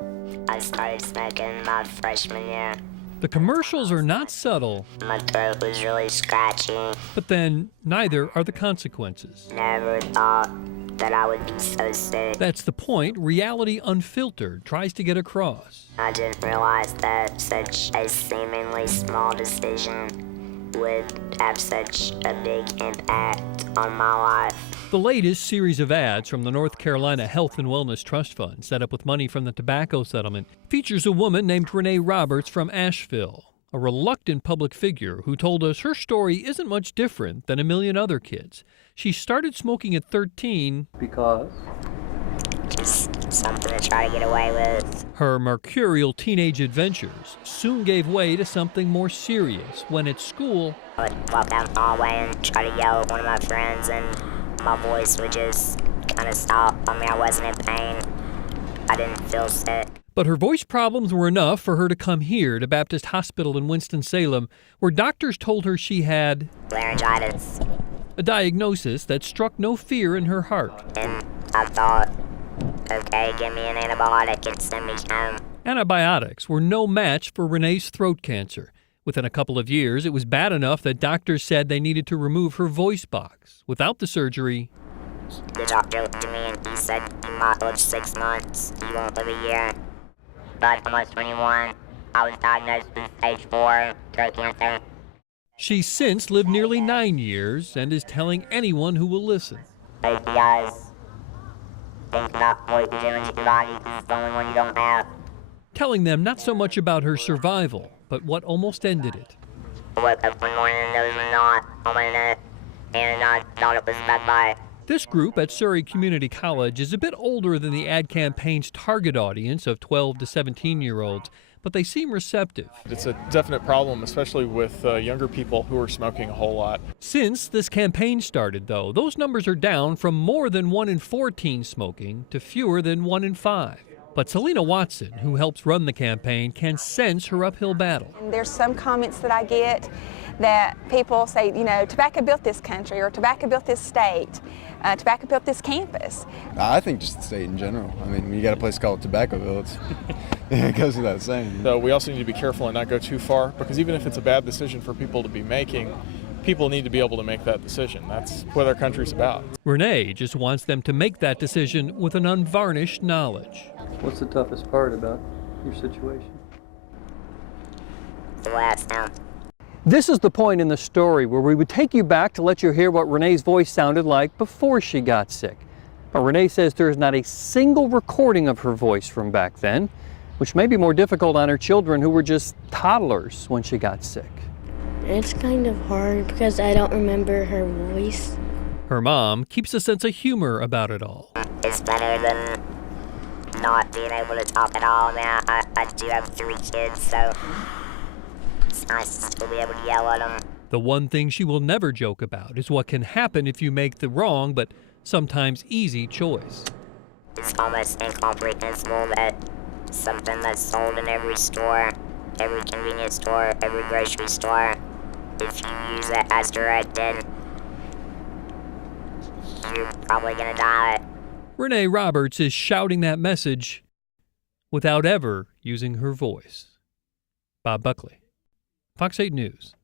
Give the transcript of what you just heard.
I started smoking my freshman year. The commercials are not subtle, My throat was really scratchy. but then neither are the consequences. Never thought that I would be so sick. That's the point Reality Unfiltered tries to get across. I didn't realize that such a seemingly small decision would have such a big impact on my life. The latest series of ads from the North Carolina Health and Wellness Trust Fund, set up with money from the tobacco settlement, features a woman named Reena Roberts from Asheville, a reluctant public figure who told us her story isn't much different than a million other kids. She started smoking at 13 because Just something to try to get away with. her mercurial teenage adventures soon gave way to something more serious when at school I would walk down the hallway and try to yell at one of my friends, and my voice would just kind of stop. I mean, I wasn't in pain. I didn't feel sick. But her voice problems were enough for her to come here to Baptist Hospital in Winston-Salem, where doctors told her she had Laryngitis. a diagnosis that struck no fear in her heart. And I thought, okay, give me an antibiotic and send me home. Antibiotics were no match for Renee's throat cancer. Within a couple of years, it was bad enough that doctors said they needed to remove her voice box. Without the surgery, The doctor looked at me and he said, you might live 6 months, you won't live a year. By the time I was 21, I was diagnosed with stage 4 throat cancer. she's since lived nearly 9 years and is telling anyone who will listen. So you guys think about what you're doing to your body, because it's the only one you don't have. Telling them not so much about her survival, but what almost ended it. I woke up one morning and those were not on my neck, and I thought it was a bad bite. This group at Surrey Community College is a bit older than the ad campaign's target audience of 12 to 17-year-olds, but they seem receptive. It's a definite problem, especially with younger people who are smoking a whole lot. Since this campaign started, though, those numbers are down from more than 1 in 4 teens smoking to fewer than 1 in 5. But Selena Watson, who helps run the campaign, can sense her uphill battle. There's some comments that I get that people say, you know, tobacco built this country, or tobacco built this state, tobacco built this campus. I think just the state in general. I mean, when you got a place called Tobaccoville, it goes without saying. So we also need to be careful and not go too far, because even if it's a bad decision for people to be making, people need to be able to make that decision. That's what our country's about. Renee just wants them to make that decision with an unvarnished knowledge. what's the toughest part about your situation? The way I sound. This is the point in the story where we would take you back to let you hear what Renee's voice sounded like before she got sick. But Renee says there is not a single recording of her voice from back then, which may be more difficult on her children who were just toddlers when she got sick. It's kind of hard because I don't remember her voice. Her mom keeps a sense of humor about it all. It's better than not being able to talk at all. Now I do have 3 kids, so it's nice to still be able to yell at them. The one thing she will never joke about is what can happen if you make the wrong but sometimes easy choice. It's almost incomprehensible that something that's sold in every store, every convenience store, every grocery store, if you use it as directed, you're probably gonna die. Renee Roberts is shouting that message without ever using her voice. Bob Buckley, Fox 8 News.